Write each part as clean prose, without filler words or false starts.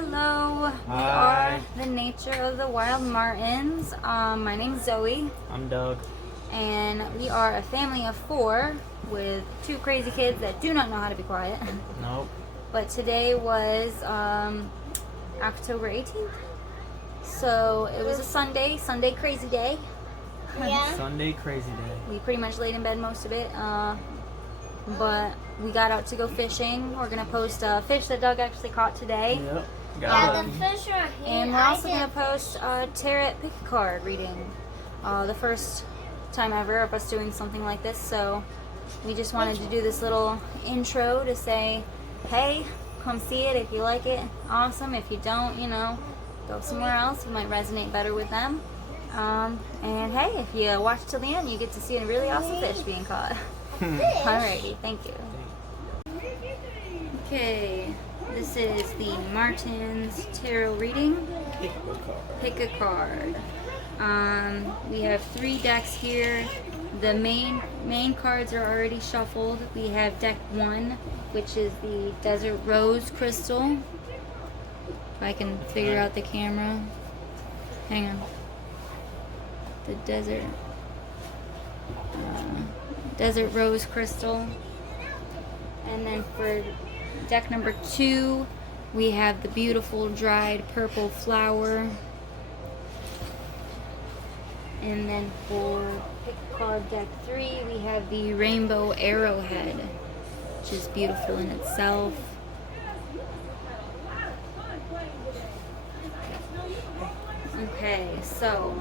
Hello, we Hi. are the Nature of the Wild Martins. My name's Zoe, I'm Doug. and we are a family of 4 with 2 crazy kids that do not know how to be quiet. Nope. But today was October 18th, so it was a Sunday crazy day. Yeah. Sunday crazy day. We pretty much laid in bed most of it, but we got out to go fishing. We're going to post a fish that Doug actually caught today. Yep. Yeah, the fish are here. And we're also going to post a tarot pick a card reading. The first time ever of us doing something like this, so we just wanted to do this little intro to say, hey, come see it. If you like it, awesome. If you don't, go somewhere else. You might resonate better with them. And hey, if you watch till the end, you get to see a really awesome fish being caught. Alrighty, thank you. Okay, this is the Martins Tarot reading. Pick a card. We have 3 decks here. The main cards are already shuffled. We have deck 1, which is the Desert Rose Crystal. If I can figure out the camera. Hang on. The Desert Rose Crystal. And then for deck number 2, we have the beautiful dried purple flower. And then for pick card deck 3, we have the rainbow arrowhead, which is beautiful in itself. Okay, so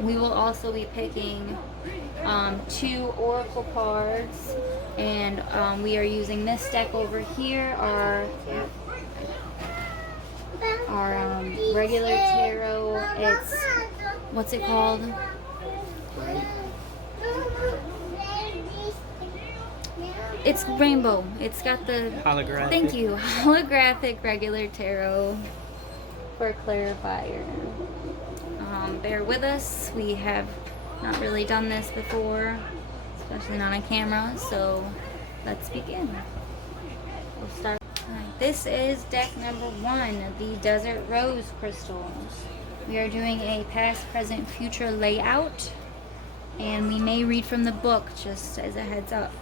we will also be picking 2 oracle cards, and we are using this deck over here, our regular tarot. It's, what's it called? It's rainbow. It's got the Holographic. Thank you. Holographic regular tarot for clarifier. Bear with us. We have not really done this before, especially not on camera, so let's begin. We'll start. This is deck number 1, the Desert Rose Crystals. We are doing a past, present, future layout, and we may read from the book just as a heads up.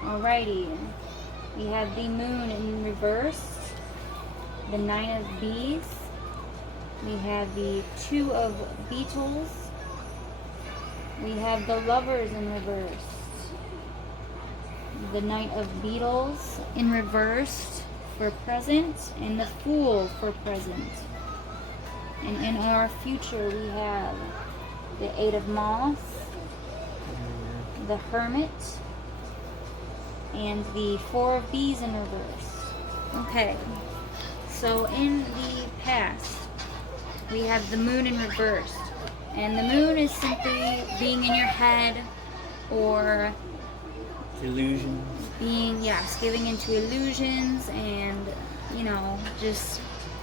Alrighty, we have the Moon in reverse, the 9 of Bees, we have the 2 of Beetles, we have the Lovers in reverse, the Knight of Beetles in reverse for present, and the Fool for present. And in our future we have the 8 of Moss, the Hermit, and the 4 of Bees in reverse. Okay, so in the past, we have the Moon in reverse. And the Moon is simply being in your head, or Illusions. giving into illusions, and, just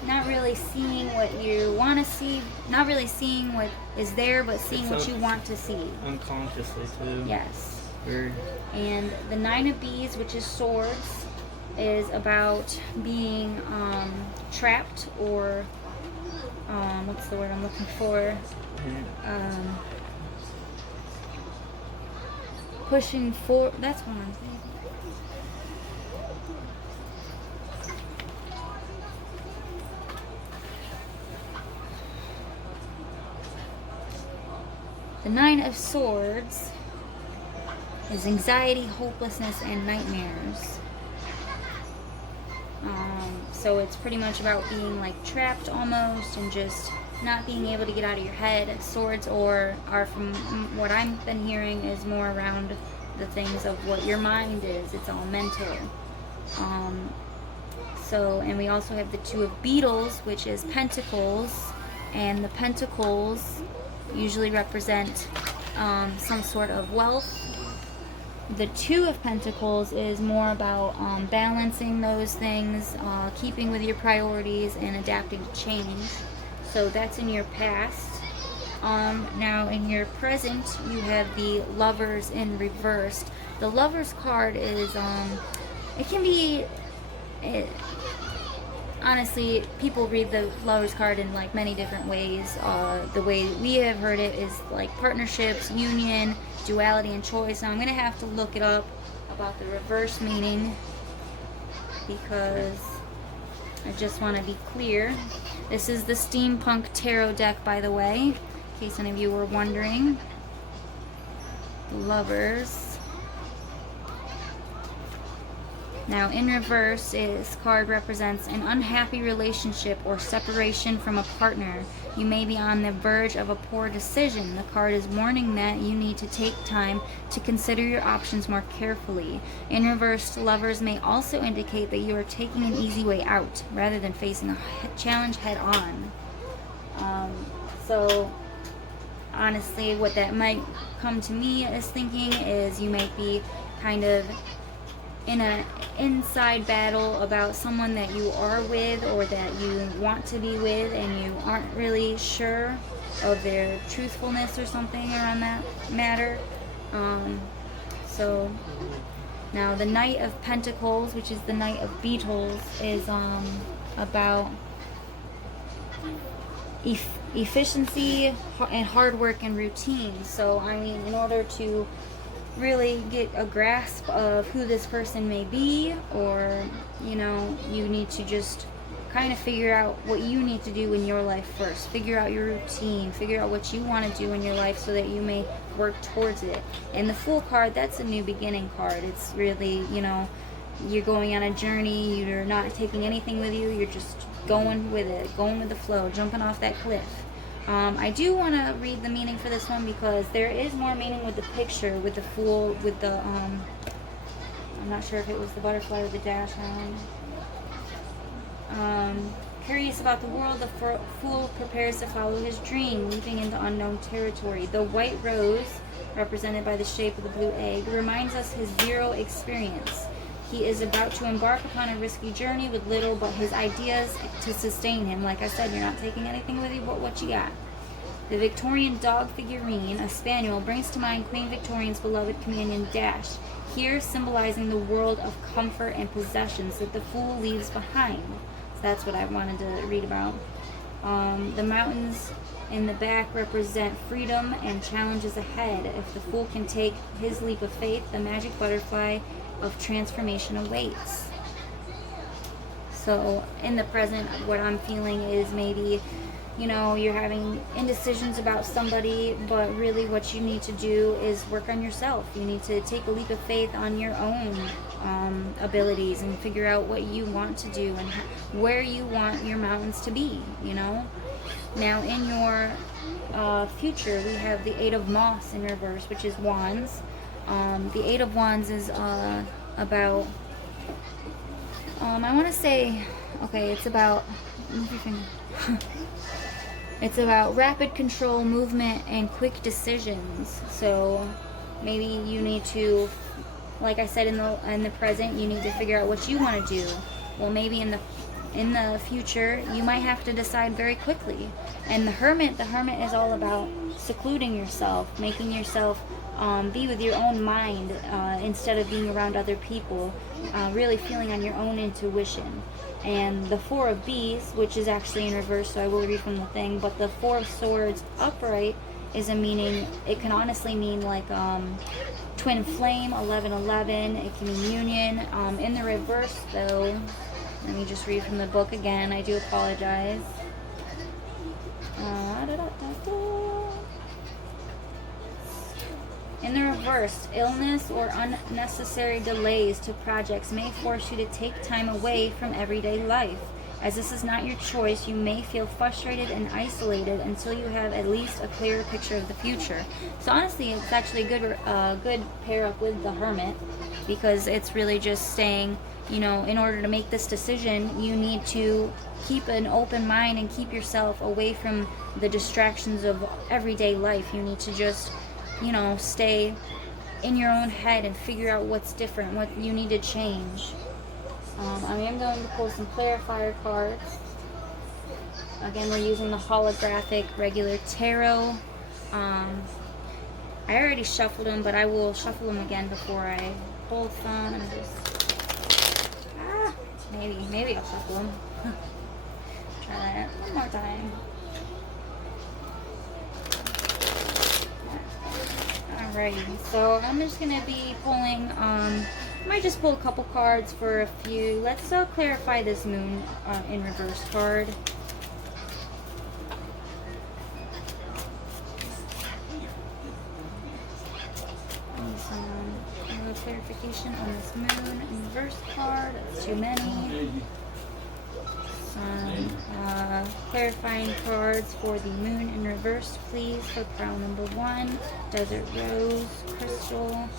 not really seeing what you want to see, not really seeing what is there, but seeing what you want to see. Unconsciously, too. Yes. Weird. And the 9 of Bees, which is swords, is about being trapped, or what's the word I'm looking for? Pushing forward. That's what I'm saying. The 9 of Swords is anxiety, hopelessness, and nightmares. So it's pretty much about being like trapped almost, and just not being able to get out of your head. Swords are from what I've been hearing, is more around the things of what your mind is. It's all mental. And we also have the 2 of Beetles, which is pentacles, and the pentacles usually represent some sort of wealth. The 2 of Pentacles is more about balancing those things, keeping with your priorities, and adapting to change. So that's in your past. Now in your present, you have the Lovers in reversed. The Lovers card is, it can be honestly, people read the Lover's card in like many different ways. The way we have heard it is like partnerships, union, duality, and choice. Now I'm gonna have to look it up about the reverse meaning because I just want to be clear. This is the Steampunk Tarot deck, by the way, in case any of you were wondering. Lovers. Now, in reverse, this card represents an unhappy relationship or separation from a partner. You may be on the verge of a poor decision. The card is warning that you need to take time to consider your options more carefully. In reverse, lovers may also indicate that you are taking an easy way out rather than facing a challenge head on. So, honestly, what that might come to me as thinking is you might be kind of in an inside battle about someone that you are with or that you want to be with, and you aren't really sure of their truthfulness or something around that matter. So now the Knight of Pentacles, which is the Knight of Beetles, is about efficiency and hard work and routine. So I mean, in order to really get a grasp of who this person may be, or you know, you need to just kind of figure out what you need to do in your life first. Figure out your routine, figure out what you want to do in your life so that you may work towards it. And the Fool card, that's a new beginning card. It's really, you know, you're going on a journey, you're not taking anything with you, you're just going with it, going with the flow, jumping off that cliff. I do want to read the meaning for this one because there is more meaning with the picture, with the Fool, with the, I'm not sure if it was the butterfly or the dash line. Curious about the world, the Fool prepares to follow his dream, leaping into unknown territory. The white rose, represented by the shape of the blue egg, reminds us his zero experience. He is about to embark upon a risky journey with little but his ideas to sustain him. Like I said, you're not taking anything with you but what you got. The Victorian dog figurine, a spaniel, brings to mind Queen Victoria's beloved companion Dash, here symbolizing the world of comfort and possessions that the Fool leaves behind. So that's what I wanted to read about. The mountains in the back represent freedom and challenges ahead. If the Fool can take his leap of faith, the magic butterfly of transformation awaits. So in the present, what I'm feeling is maybe, you know, you're having indecisions about somebody, but really what you need to do is work on yourself. You need to take a leap of faith on your own abilities and figure out what you want to do and where you want your mountains to be, you know. Now in your future, we have the Eight of Moss in reverse, which is Wands. The Eight of Wands is about, I want to say, okay, it's about, it's about rapid control, movement, and quick decisions. So maybe you need to, like I said, in the present, you need to figure out what you want to do. Well, maybe in the future, you might have to decide very quickly. And the Hermit is all about secluding yourself, making yourself be with your own mind instead of being around other people, really feeling on your own intuition. And the Four of Bees, which is actually in reverse, so I will read from the thing, but the Four of Swords upright is a meaning, it can honestly mean like twin flame, 1111, it can mean union. In the reverse though, let me just read from the book again, I do apologize. In the reverse, illness or unnecessary delays to projects may force you to take time away from everyday life. As this is not your choice, you may feel frustrated and isolated until you have at least a clearer picture of the future. So honestly, it's actually a good pair up with the Hermit, because it's really just saying, you know, in order to make this decision, you need to keep an open mind and keep yourself away from the distractions of everyday life. You need to just, you know, stay in your own head and figure out what's different, what you need to change. I am going to pull some clarifier cards. Again, we're using the holographic regular tarot. I already shuffled them, but I will shuffle them again before I pull some. Maybe I'll shuffle them. Try that one more time. Alrighty, so I'm just gonna be pulling. I might just pull a couple cards for a few. Let's clarify this moon in reverse card. A little clarification on this moon in reverse card. That's too many. Some clarifying cards for the moon in reverse, please, for pile number 1. Desert Rose, Crystal.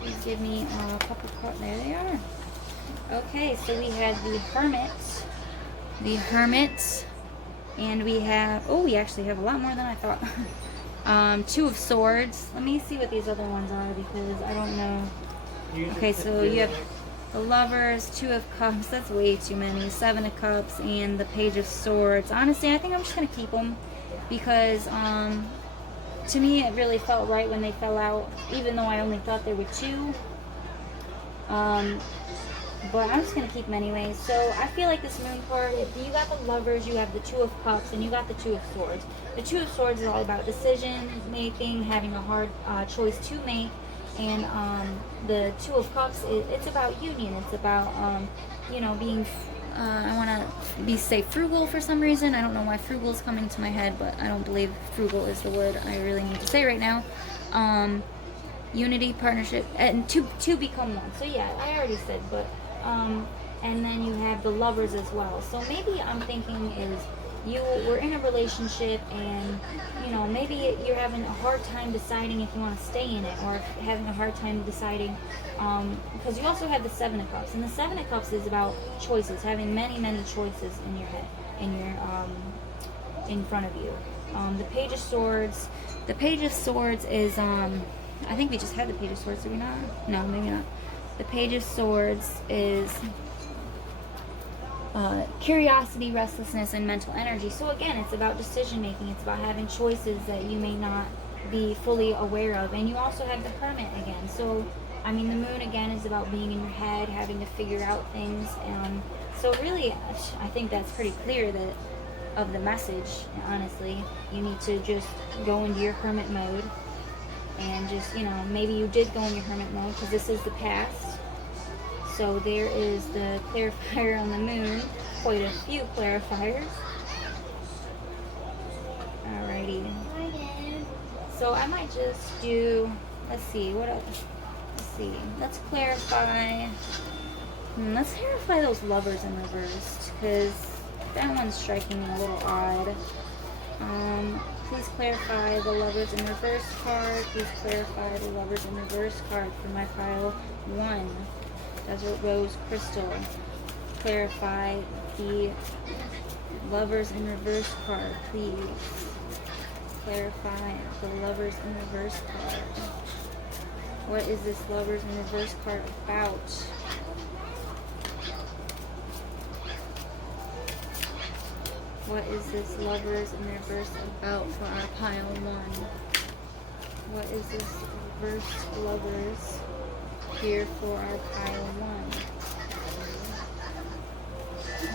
Please give me a couple cards. There they are. Okay, so we had the Hermit. The Hermit. And we have, oh, we actually have a lot more than I thought. Two of Swords. Let me see what these other ones are because I don't know. Okay, so you have the Lovers, Two of Cups. That's way too many. Seven of Cups and the Page of Swords. Honestly, I think I'm just going to keep them because to me it really felt right when they fell out, even though I only thought there were 2. But I'm just going to keep them anyway. So I feel like this moon card, if you got the Lovers, you have the Two of Cups, and you got the Two of Swords. The Two of Swords is all about decision making, having a hard choice to make. And the Two of Cups, it's about union. It's about, you know, being, I want to say frugal for some reason. I don't know why frugal is coming to my head, but I don't believe frugal is the word I really need to say right now. Unity, partnership, and to become one. So yeah, I already said, but and then you have the Lovers as well. So maybe I'm thinking is you were in a relationship and you know maybe you're having a hard time deciding if you want to stay in it or having a hard time deciding because you also have the Seven of Cups, and the Seven of Cups is about choices, having many choices in your head, in your in front of you. The Page of Swords. The Page of Swords is I think we just had the Page of Swords, did we not? No, maybe not. The Page of Swords is curiosity, restlessness, and mental energy. So again, it's about decision making. It's about having choices that you may not be fully aware of. And you also have the Hermit again. So, I mean, the moon again is about being in your head, having to figure out things. So really, I think that's pretty clear that of the message, honestly. You need to just go into your hermit mode. And just, you know, maybe you did go in your hermit mode because this is the past. So there is the clarifier on the moon. Quite a few clarifiers. Alrighty. So I might just do, let's see, what else? Let's see. Let's clarify. Let's clarify those Lovers in reverse because that one's striking me a little odd. Please clarify the Lovers in reverse card. Please clarify the Lovers in reverse card for my pile 1. Desert Rose, Crystal. Clarify the Lovers in reverse card, please. Clarify the Lovers in reverse card. What is this Lovers in reverse card about? What is this Lovers in reverse about for our pile 1? What is this reverse Lovers here for our pile 1?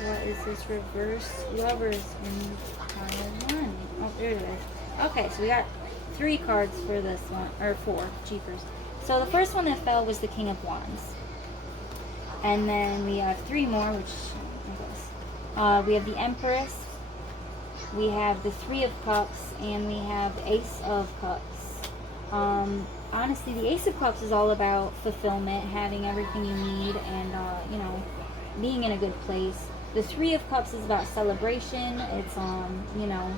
What is this reverse Lovers in pile 1? Oh, there it is. Okay, so we got 3 cards for this one, or 4, jeepers. So the first one that fell was the King of Wands. And then we have 3 more, which I guess. We have the Empress. We have the 3 of Cups, and we have the Ace of Cups. Honestly, the Ace of Cups is all about fulfillment, having everything you need, and, you know, being in a good place. The 3 of Cups is about celebration. It's, you know,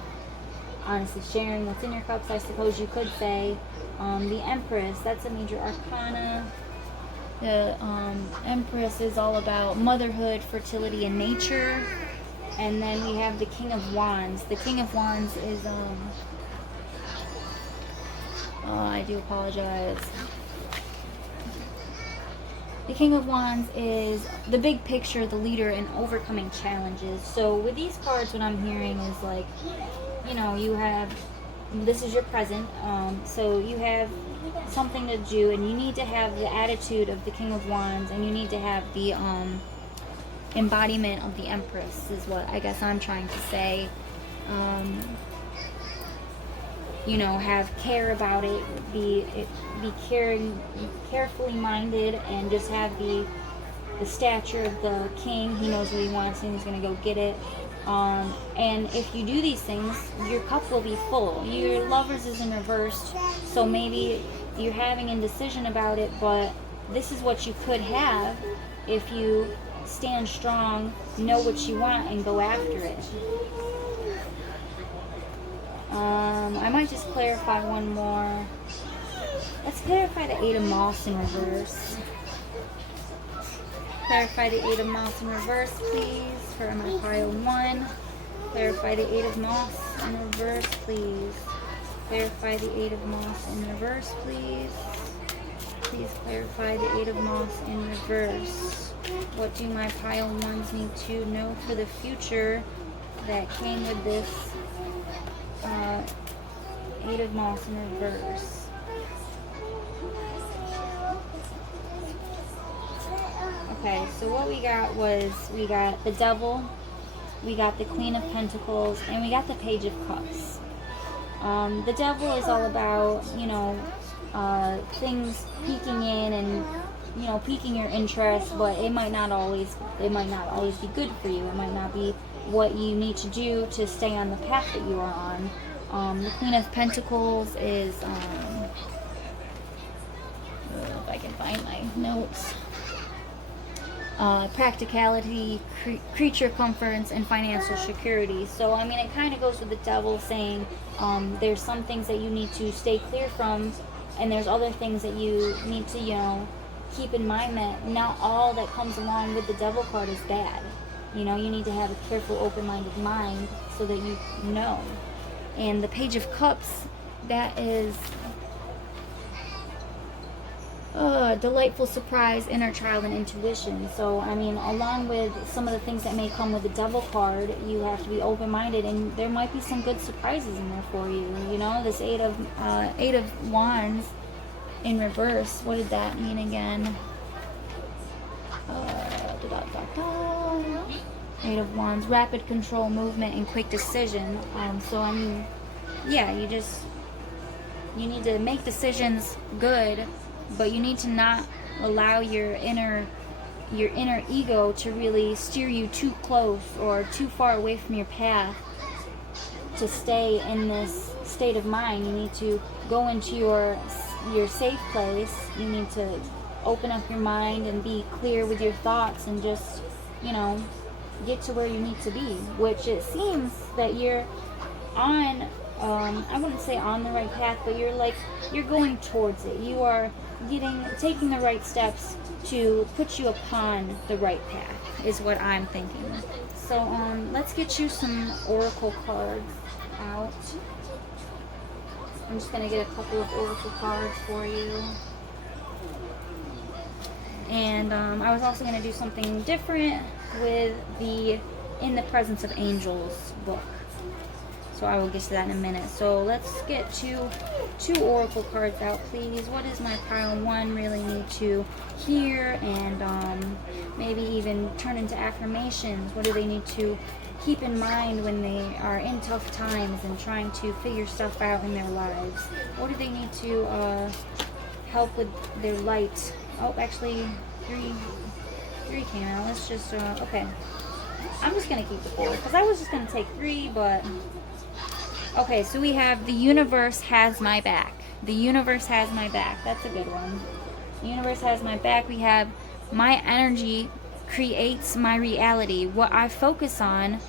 honestly sharing what's in your cups, I suppose you could say. The Empress, that's a major arcana. The Empress is all about motherhood, fertility, and nature. And then we have the King of Wands. The King of Wands is, I do apologize. The King of Wands is the big picture, the leader, and overcoming challenges. So with these cards, what I'm hearing is like, you know, you have, this is your present, so you have something to do, and you need to have the attitude of the King of Wands, and you need to have the, embodiment of the Empress is what I guess I'm trying to say. You know, have care about it, be caring, carefully minded, and just have the stature of the king. He knows what he wants and he's going to go get it. And if you do these things, your cup will be full. Your Lovers is in reverse, so maybe you're having indecision about it, but this is what you could have if you stand strong, know what you want, and go after it. I might just clarify one more. Let's clarify the Eight of Moss in reverse. Clarify the Eight of Moss in reverse, please, for my pile 1. Clarify the Eight of Moss in reverse, please. Clarify the Eight of Moss in reverse, please. Please clarify the Eight of Moss in reverse. What do my pile 1s need to know for the future that came with this Eight of Moss in reverse? Okay, so what we got was, we got the Devil, we got the Queen of Pentacles, and we got the Page of Cups. The Devil is all about, you know, things peeking in and, you know, piquing your interest, but it might not always be good for you. It might not be what you need to do to stay on the path that you are on. The Queen of Pentacles is, if I can find my notes, practicality, creature comforts, and financial security. So, I mean, it kind of goes with the Devil saying there's some things that you need to stay clear from, and there's other things that you need to, you know, keep in mind that not all that comes along with the Devil card is bad. You know, you need to have a careful, open-minded mind so that you know. And the Page of Cups, that is delightful surprise, inner child, and intuition. So, I mean, along with some of the things that may come with the Devil card, you have to be open-minded, and there might be some good surprises in there for you. You know, this Eight of Wands in reverse. What did that mean again? Eight of Wands, rapid control, movement, and quick decision. So, I mean, yeah, you need to make decisions good, but you need to not allow your inner ego to really steer you too close or too far away from your path to stay in this state of mind. You need to go into your safe place. You need to open up your mind and be clear with your thoughts and just, you know, get to where you need to be, which it seems that you're on, I wouldn't say on the right path, but you're going towards it. You are taking the right steps to put you upon the right path, is what I'm thinking. So, let's get you some oracle cards out. I'm just going to get a couple of oracle cards for you. And I was also going to do something different with the In the Presence of Angels book. So I will get to that in a minute. So let's get two oracle cards out, please. What does my pile 1 really need to hear, and maybe even turn into affirmations? What do they need to keep in mind when they are in tough times and trying to figure stuff out in their lives? What do they need to help with their light? Oh, actually, three came out. Let's just, okay. I'm just going to keep the 4, because I was just going to take 3, but... Okay, so we have the universe has my back. The universe has my back. That's a good one. The universe has my back. We have my energy creates my reality. What I focus on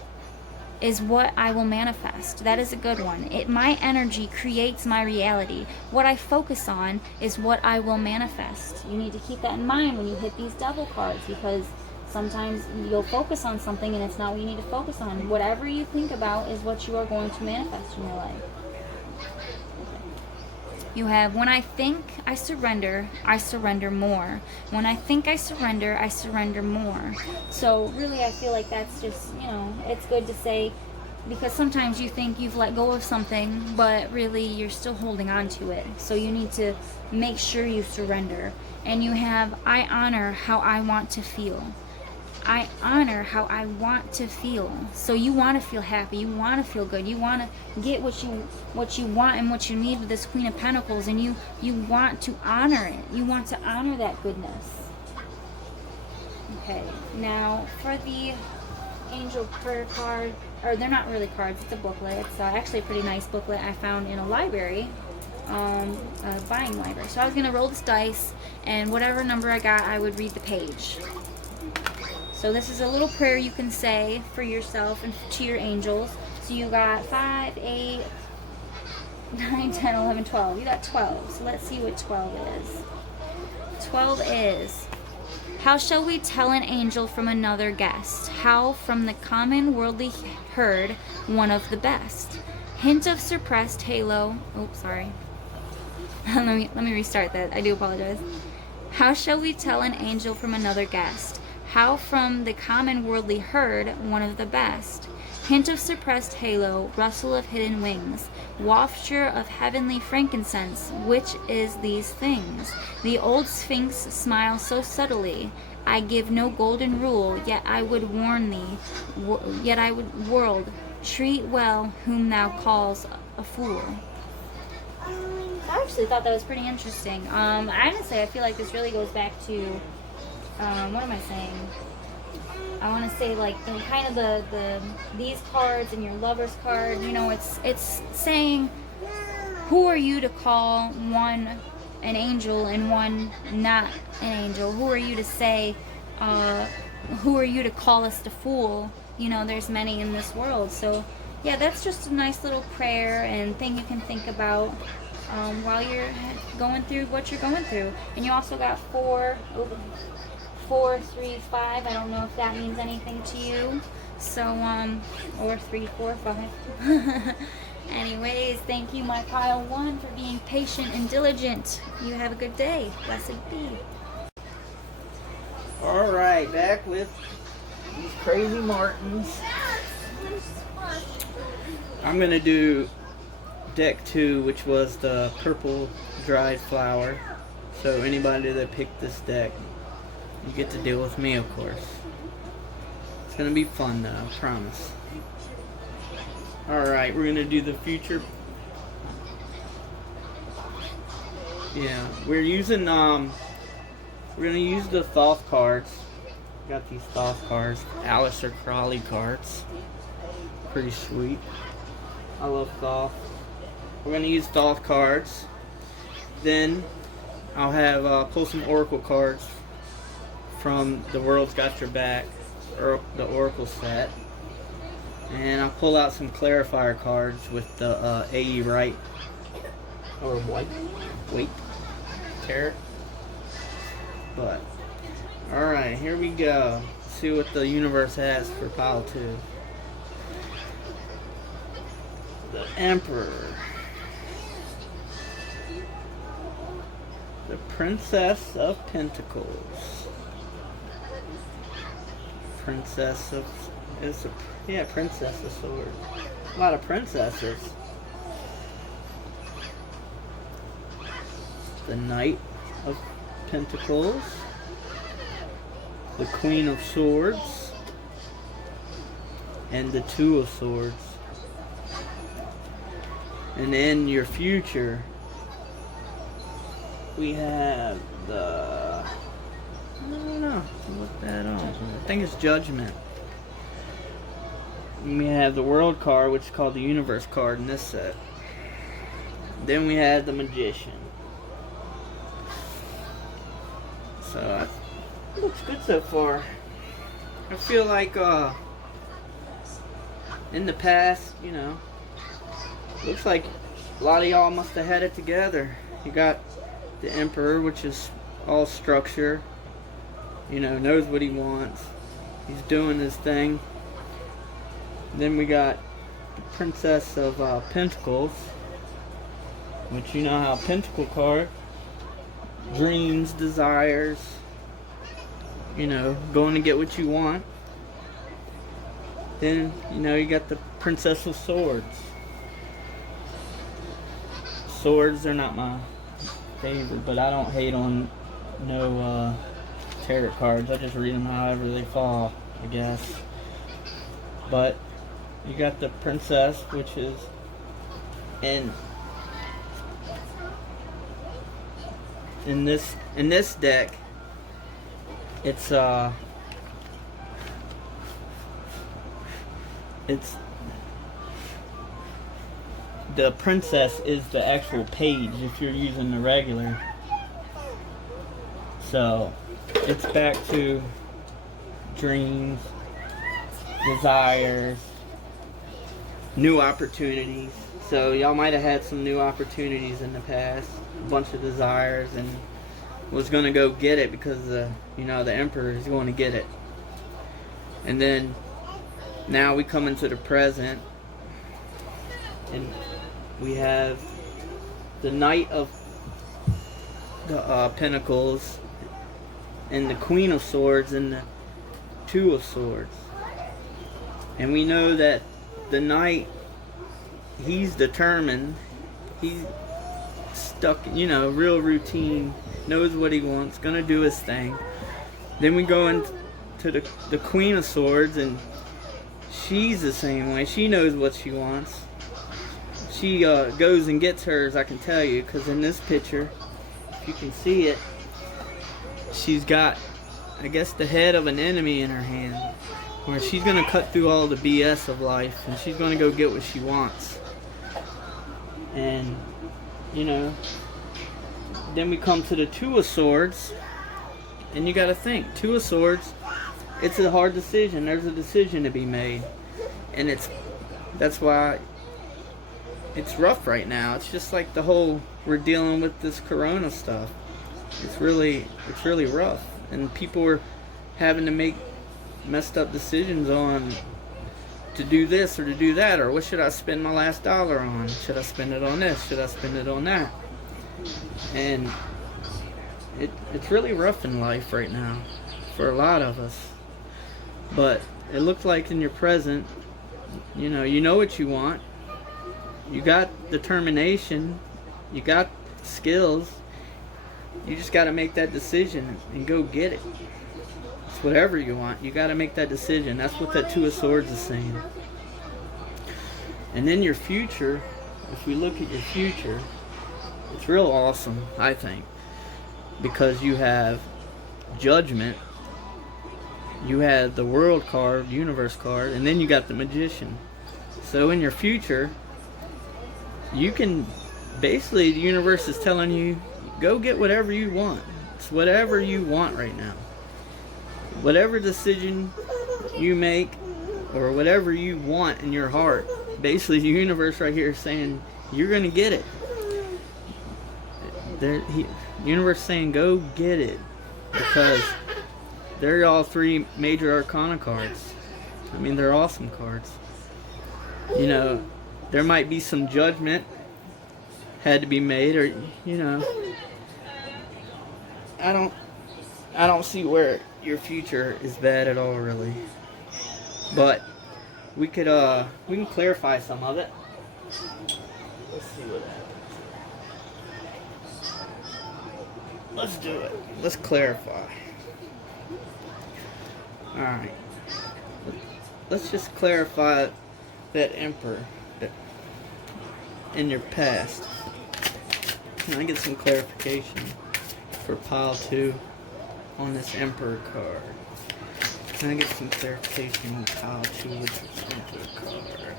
is what I will manifest. That is a good one. My energy creates my reality. What I focus on is what I will manifest. You need to keep that in mind when you hit these Devil cards, because sometimes you'll focus on something and it's not what you need to focus on. Whatever you think about is what you are going to manifest in your life. You have, when I think I surrender more. When I think I surrender more. So really, I feel like that's just, you know, it's good to say, because sometimes you think you've let go of something, but really you're still holding on to it. So you need to make sure you surrender. And you have, I honor how I want to feel. I honor how I want to feel. So you want to feel happy, you want to feel good, you want to get what you want and what you need with this Queen of Pentacles, and you want to honor it. You want to honor that goodness. Okay, now for the angel prayer card, or they're not really cards, it's a booklet. It's actually a pretty nice booklet I found in a library, a buying library. So I was going to roll this dice, and whatever number I got, I would read the page. So this is a little prayer you can say for yourself and to your angels. So you got 5, 8, 9, 10, 11, 12. You got 12. So let's see what 12 is. 12 is, how shall we tell an angel from another guest? How from the common worldly herd, one of the best. Hint of suppressed halo. Oh, sorry. let me restart that. I do apologize. How shall we tell an angel from another guest? How from the common worldly herd, one of the best. Hint of suppressed halo, rustle of hidden wings, wafture of heavenly frankincense, which is these things? The old sphinx smiles so subtly, I give no golden rule, yet I would warn thee, yet I would world, treat well whom thou calls a fool. I actually thought that was pretty interesting. Honestly, I feel like this really goes back to what am I saying? I want to say like kind of the these cards and your lover's card. You know, it's saying, who are you to call one an angel and one not an angel? Who are you to say? Who are you to call us the fool? You know, there's many in this world. So yeah, that's just a nice little prayer and thing you can think about while you're going through what you're going through. And you also got 4, 3, 5. I don't know if that means anything to you. So, or 3, 4, 5. Anyways, thank you, my pile 1, for being patient and diligent. You have a good day. Blessed be. Alright, back with these crazy Martins. I'm going to do deck 2, which was the purple dried flower. So anybody that picked this deck, you get to deal with me, of course. It's going to be fun though, I promise. Alright, we're going to do the future. Yeah, we're using, we're going to use the Thoth cards. Got these Thoth cards, Alistair Crowley cards. Pretty sweet. I love Thoth. We're going to use Thoth cards. Then I'll have pull some Oracle cards from The World's Got Your Back, or the Oracle set. And I'll pull out some clarifier cards with the A.E. Wright, or Wait Tarot. But, alright, here we go. Let's see what the universe has for pile 2. The Emperor. The Princess of Pentacles. Princess of... Princess of Swords. A lot of princesses. The Knight of Pentacles. The Queen of Swords. And the Two of Swords. And in your future, we have the... I don't know. Look that on. I think it's Judgment. And we have the World card, which is called the Universe card in this set. Then we have the Magician. So, it looks good so far. I feel like, in the past, you know, looks like a lot of y'all must have had it together. You got the Emperor, which is all structure. You know, knows what he wants. He's doing his thing. Then we got the Princess of Pentacles, which you know how Pentacle card. Dreams, desires. You know, going to get what you want. Then, you know, you got the Princess of Swords. Swords are not my favorite, but I don't hate on no tarot cards. I just read them however they fall, I guess. But you got the princess, which is in this deck. It's the princess is the actual page if you're using the regular. So it's back to dreams, desires, new opportunities. So y'all might have had some new opportunities in the past, a bunch of desires, and was gonna go get it because the emperor is going to get it. And then now we come into the present, and we have the Knight of the Pentacles, and the Queen of Swords, and the Two of Swords. And we know that the Knight, he's determined, he's stuck, real routine, knows what he wants, gonna do his thing. Then we go into the Queen of Swords, and she's the same way. She knows what she wants. She goes and gets hers, I can tell you, because in this picture, if you can see it, she's got, I guess, the head of an enemy in her hand, where she's going to cut through all the BS of life, and she's going to go get what she wants. And, then we come to the Two of Swords, and you got to think, Two of Swords, it's a hard decision. There's a decision to be made, and that's why it's rough right now. It's just like we're dealing with this corona stuff. It's really rough, and people are having to make messed up decisions on to do this or to do that, or what should I spend my last dollar on? Should I spend it on this? Should I spend it on that? And it's really rough in life right now for a lot of us. But it looks like in your present, you know what you want. You got determination. You got skills. You just got to make that decision and go get it. It's whatever you want. You got to make that decision. That's what that Two of Swords is saying. And then your future, if we look at your future, it's real awesome, I think. Because you have Judgment, you have the World card, Universe card, and then you got the Magician. So in your future, you can, basically, the universe is telling you, go get whatever you want. It's whatever you want right now. Whatever decision you make, or whatever you want in your heart, basically the universe right here is saying, you're going to get it. The universe saying, go get it. Because they're all three major arcana cards. I mean, they're awesome cards. There might be some judgment had to be made, or I don't see where your future is bad at all, really. But we can clarify some of it. Let's see what happens. Let's do it. Let's clarify. All right. Let's just clarify that Emperor in your past. Can I get some clarification for pile 2 on this Emperor card? Can I get some clarification on pile 2 with this Emperor card?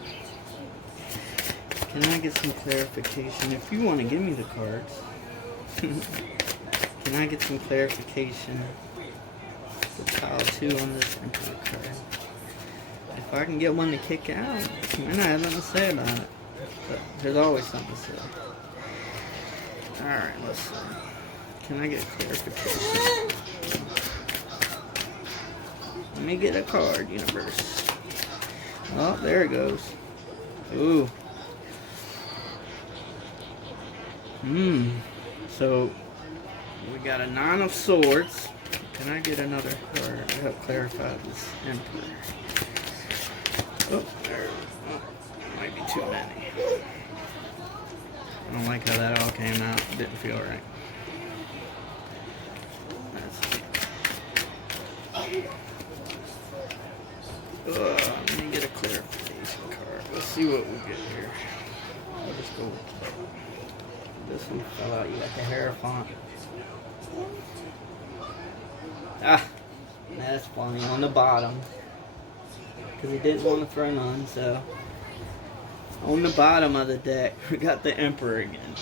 Can I get some clarification? If you want to give me the cards, can I get some clarification for pile 2 on this Emperor card? If I can get one to kick out, I might not have nothing to say about it. But there's always something to say. Alright, let's see. Can I get clarification? Let me get a card, universe. Oh, there it goes. Ooh. So, we got a Nine of Swords. Can I get another card to help clarify this Emperor? Oh, there. Oh, might be too many. I don't like how that all came out. It didn't feel right. Let me get a clarification card. Let's see what we get here. I'll just go with this one fell out. You got the Hierophant. Ah, that's funny. On the bottom. Because he didn't want to throw none, so. On the bottom of the deck, we got the Emperor again.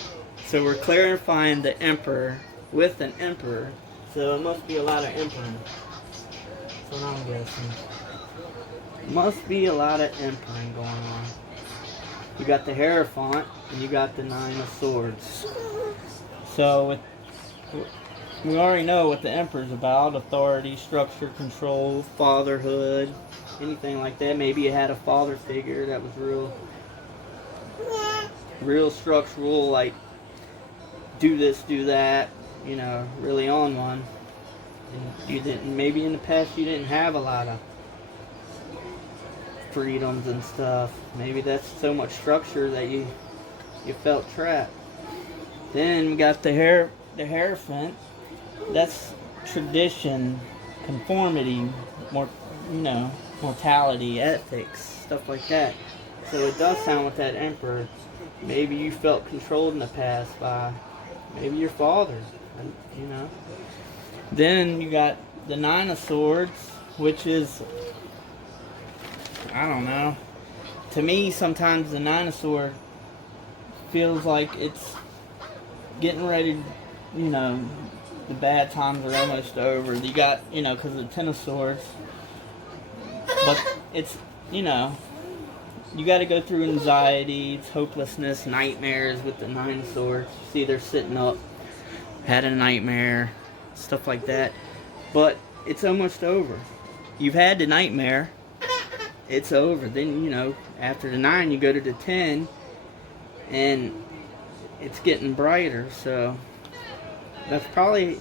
So we're clarifying the Emperor with an Emperor. So it must be a lot of Emperor. That's what I'm guessing. Must be a lot of Emperor going on. You got the Hierophant, and you got the Nine of Swords. So we already know what the Emperor's about. Authority, structure, control, fatherhood, anything like that. Maybe you had a father figure that was real structural, like do this, do that, you know, really on one. And you didn't, maybe in the past you didn't have a lot of freedoms and stuff. Maybe that's so much structure that you felt trapped. Then we got the Hierophant. That's tradition, conformity, more, you know, mortality, ethics, stuff like that. So it does sound with that Emperor. Maybe you felt controlled in the past by maybe your father, you know. Then you got the Nine of Swords, which is, I don't know. To me, sometimes the Nine of Swords feels like it's getting ready, you know, the bad times are almost over. You got, you know, because of the Ten of Swords. But it's, you know, you got to go through anxieties, hopelessness, nightmares with the Nine of Swords. You see they're sitting up, had a nightmare, stuff like that. But it's almost over. You've had the nightmare. It's over. Then, you know, after the 9, you go to the 10, and it's getting brighter. So that's probably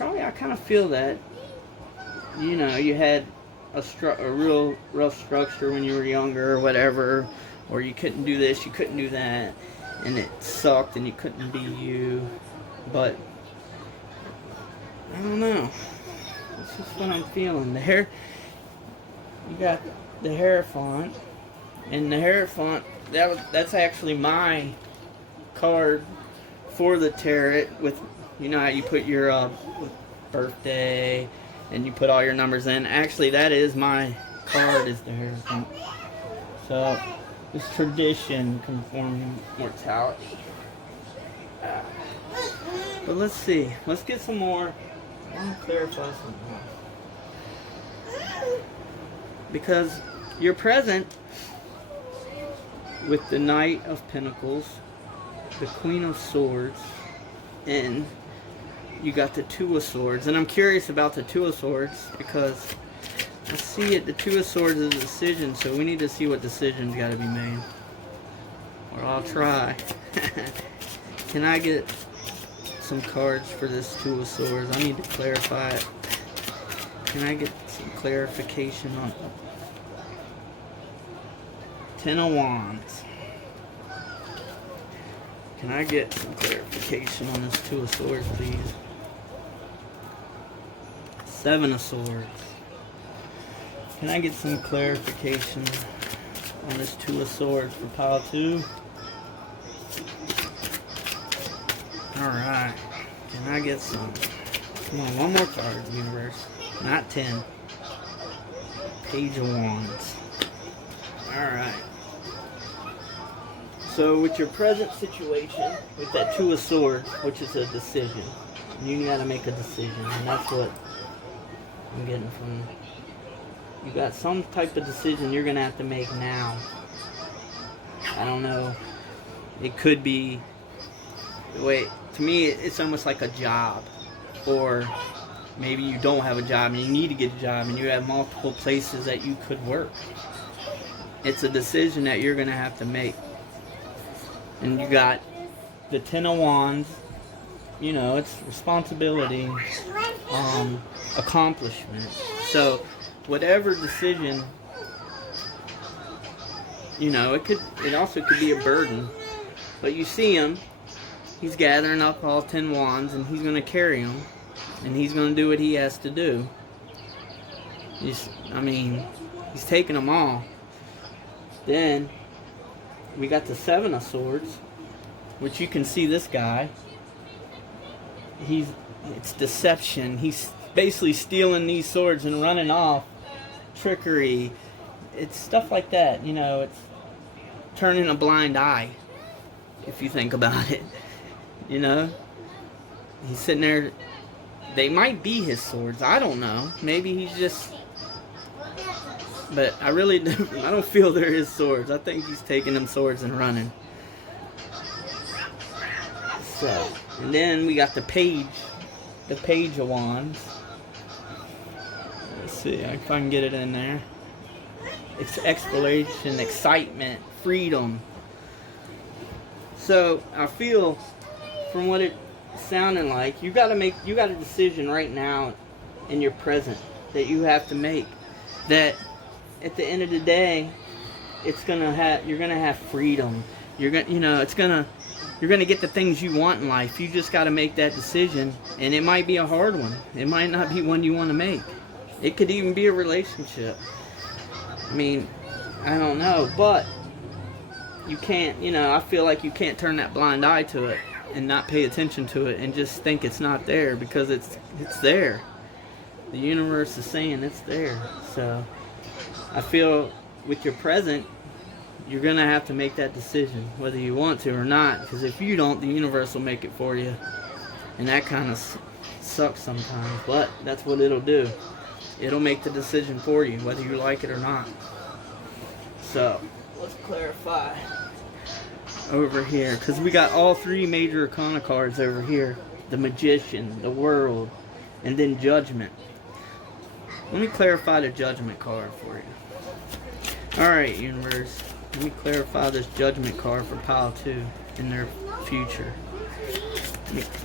I kind of feel that. You know, you had a real rough structure when you were younger or whatever, or you couldn't do this, you couldn't do that, and it sucked and you couldn't be you. But I don't know. This is what I'm feeling. You got the Hierophant, and the Hierophant, that's actually my card for the tarot. With, you know how you put your birthday and you put all your numbers in. Actually, that is my card, is the Hierophant. So it's tradition, conforming, mortality. But let's see. Let's get some more. I want to clarify some more. Because you're present with the Knight of Pentacles, the Queen of Swords, and you got the Two of Swords. And I'm curious about the Two of Swords because I see it, the Two of Swords is a decision, so we need to see what decisions got to be made. Or I'll try. Can I get some cards for this Two of Swords? I need to clarify it. Can I get some clarification on it? Ten of Wands. Can I get some clarification on this Two of Swords, please? Seven of Swords. Can I get some clarification on this Two of Swords for pile 2? Alright. Can I get some? Come on, one more card, universe. Not 10. Page of Wands. Alright. So with your present situation, with that Two of Swords, which is a decision, you gotta make a decision, and that's what I'm getting from. You got some type of decision you're gonna have to make now. I don't know. It could be. Wait, to me, it's almost like a job, or maybe you don't have a job and you need to get a job, and you have multiple places that you could work. It's a decision that you're gonna have to make. And you got the Ten of Wands, you know, it's responsibility, accomplishment. So, whatever decision, you know, it also could be a burden. But you see him, he's gathering up all 10 wands, and he's going to carry them, and he's going to do what he has to do. He's taking them all. Then we got the Seven of Swords, which you can see this guy. It's deception. He's basically stealing these swords and running off. Trickery. It's stuff like that. It's turning a blind eye, if you think about it. He's sitting there. They might be his swords. I don't know. Maybe he's just... But I don't feel they're his swords. I think he's taking them swords and running. So, and then we got the Page of Wands. Let's see if I can get it in there. It's exploration, excitement, freedom. So I feel, from what it's sounding like, you got a decision right now in your present that you have to make. That at the end of the day, you're gonna have freedom. You're gonna get the things you want in life. You just got to make that decision, and it might be a hard one. It might not be one you want to make. It could even be a relationship. I don't know, but you can't, I feel like you can't turn that blind eye to it and not pay attention to it and just think it's not there, because it's there. The universe is saying it's there. So I feel with your present, you're going to have to make that decision, whether you want to or not, because if you don't, the universe will make it for you. And that kind of sucks sometimes, but that's what it'll do. It'll make the decision for you, whether you like it or not. So, let's clarify over here, because we got all three major arcana cards over here. The Magician, the World, and then Judgment. Let me clarify the Judgment card for you. Alright, universe. Let me clarify this Judgment card for pile 2 in their future.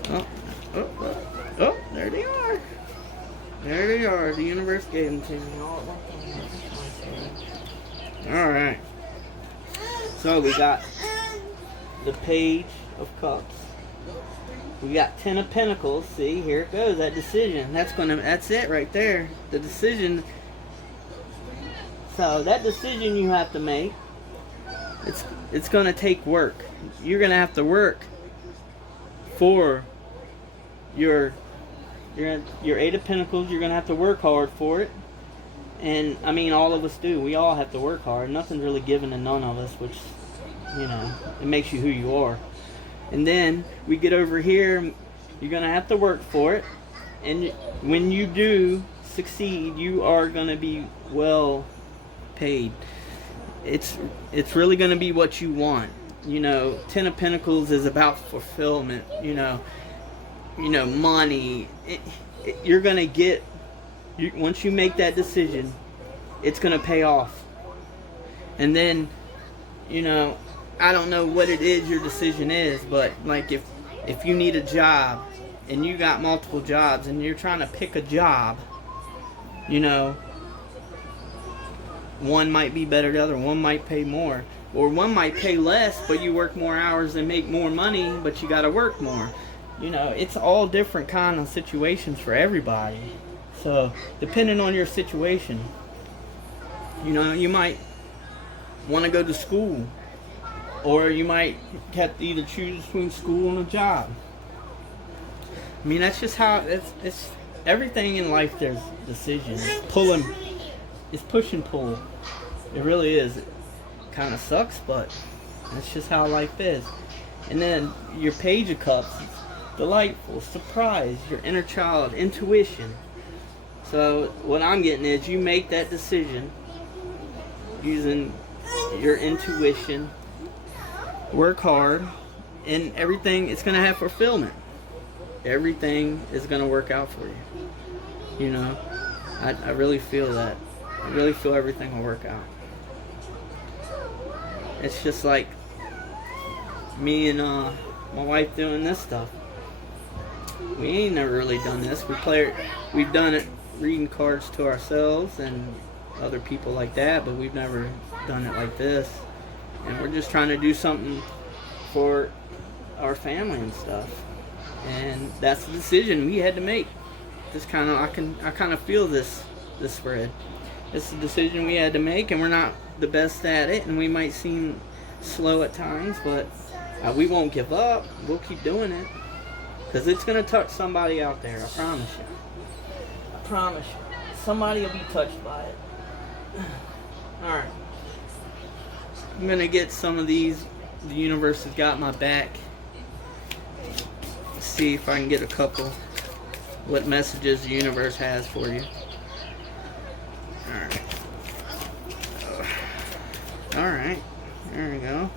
Oh, there they are. There they are. The universe gave them to me all at once. Alright. So we got the Page of Cups. We got 10 of Pentacles. See, here it goes. That decision. That's it right there. The decision. So that decision you have to make, it's gonna take work. You're gonna have to work for your Eight of Pentacles. You're gonna have to work hard for it. And all of us do. We all have to work hard. Nothing's really given to none of us, which, it makes you who you are. And then we get over here, you're gonna have to work for it. And when you do succeed, you are gonna be well paid. It's really gonna be what you want. 10 of Pentacles is about fulfillment. Money. You're gonna get. Once you make that decision, it's gonna pay off. And then, I don't know what it is your decision is, but like if you need a job and you got multiple jobs and you're trying to pick a job, one might be better than the other. One might pay more, or one might pay less, but you work more hours and make more money, but you got to work more. It's all different kind of situations for everybody. So depending on your situation, you might want to go to school, or you might have to either choose between school and a job. That's just how it's everything in life. There's decisions. It's push and pull. It really is. It kind of sucks, but that's just how life is. And then your Page of Cups, delightful, surprise, your inner child, intuition. So what I'm getting is you make that decision using your intuition, work hard, and everything, it's going to have fulfillment. Everything is going to work out for you. I really feel that. I really feel everything will work out. It's just like me and my wife doing this stuff. We ain't never really done this. We've done it reading cards to ourselves and other people like that, but we've never done it like this. And we're just trying to do something for our family and stuff. And that's the decision we had to make. I kind of feel this the spread. It's a decision we had to make, and we're not the best at it, and we might seem slow at times, but we won't give up. We'll keep doing it, because it's going to touch somebody out there, I promise you. I promise you. Somebody will be touched by it. Alright. I'm going to get some of these. The universe has got my back. Let's see if I can get a couple. What messages the universe has for you. Alright. Alright. There we go.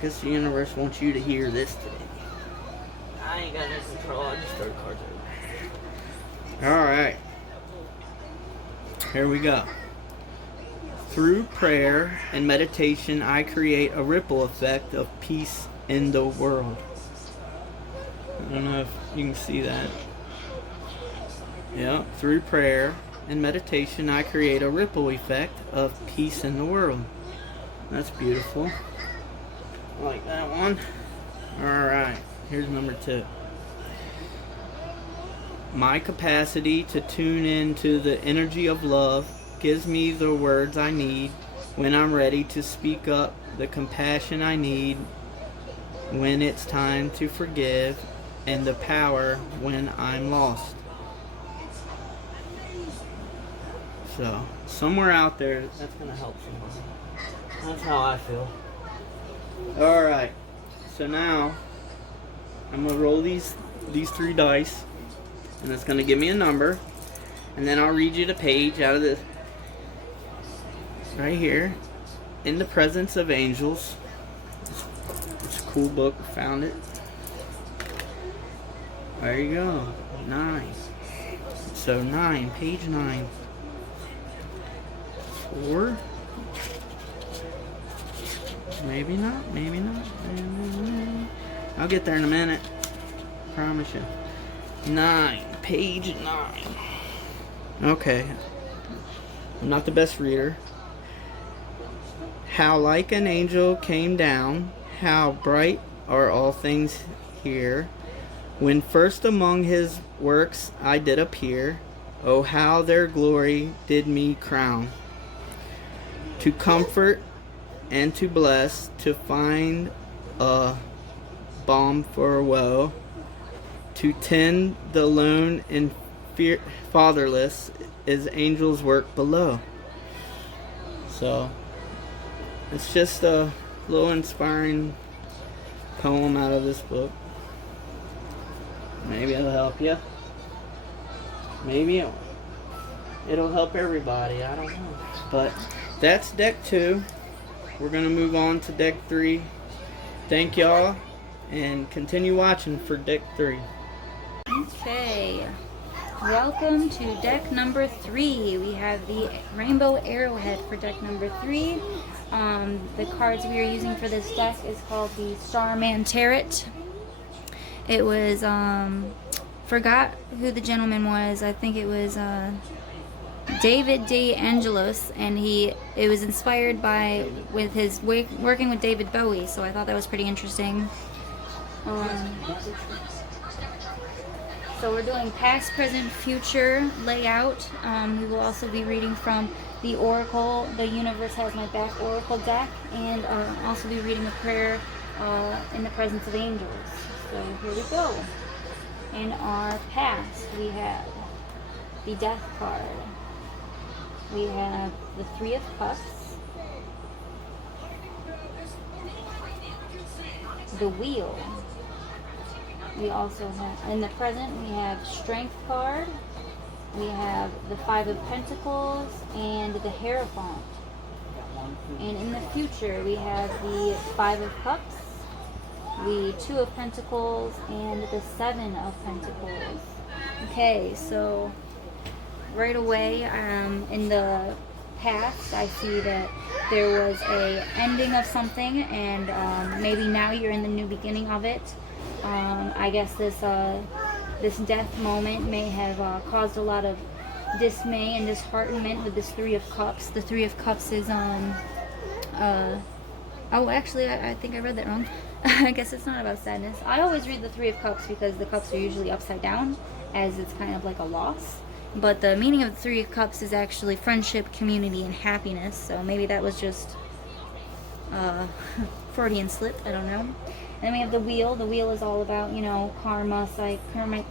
Guess the universe wants you to hear this today. I ain't got no control. I just throw cards over. Alright. Here we go. Through prayer and meditation, I create a ripple effect of peace in the world. I don't know if you can see that. Yeah, through prayer and meditation, I create a ripple effect of peace in the world. That's beautiful. I like that one. Alright, here's number 2. My capacity to tune into the energy of love gives me the words I need when I'm ready to speak up, the compassion I need when it's time to forgive, and the power when I'm lost. So, somewhere out there, that's going to help somebody. That's how I feel. Alright, so now I'm going to roll these 3 dice, and it's going to give me a number, and then I'll read you the page out of this. Right here, In the Presence of Angels. It's a cool book, found it. There you go, 9. So 9, page 9. 4. Maybe not, maybe not. I'll get there in a minute. Promise you. 9, page 9. Okay. I'm not the best reader. How like an angel came down, how bright are all things here. When first among his works I did appear, oh how their glory did me crown. To comfort and to bless, to find a balm for woe, to tend the lone and fatherless is angels' work below. So, it's just a little inspiring poem out of this book. Maybe it'll help you. Maybe it'll help everybody. I don't know. But that's deck 2. We're going to move on to deck 3. Thank y'all, and continue watching for deck 3. Okay. Welcome to deck number 3. We have the Rainbow Arrowhead for deck number 3. The cards we are using for this deck is called the Starman Tarot. It was, forgot who the gentleman was. I think it was David D. Angelos, and it was inspired by with his working with David Bowie. So I thought that was pretty interesting. So we're doing past, present, future layout. We will also be reading from the Oracle, The Universe Has My Back Oracle deck, and also be reading a prayer in the presence of angels. So here we go. In our past, we have the Death card. We have the 3 of Cups, the Wheel. We also have, in the present, we have Strength card. We have the 5 of Pentacles and the Hierophant. And in the future, we have the 5 of Cups, the 2 of Pentacles, and the 7 of Pentacles. Okay, so right away, in the past, I see that there was a ending of something, and maybe now you're in the new beginning of it. I guess this death moment may have caused a lot of dismay and disheartenment with this 3 of Cups. The 3 of Cups is oh, actually, I think I read that wrong. I guess it's not about sadness. I always read the 3 of Cups because the cups are usually upside down, as it's kind of like a loss. But the meaning of the Three of Cups is actually friendship, community, and happiness. So maybe that was just Freudian slip. I don't know. And then we have the Wheel. The Wheel is all about, you know, karma,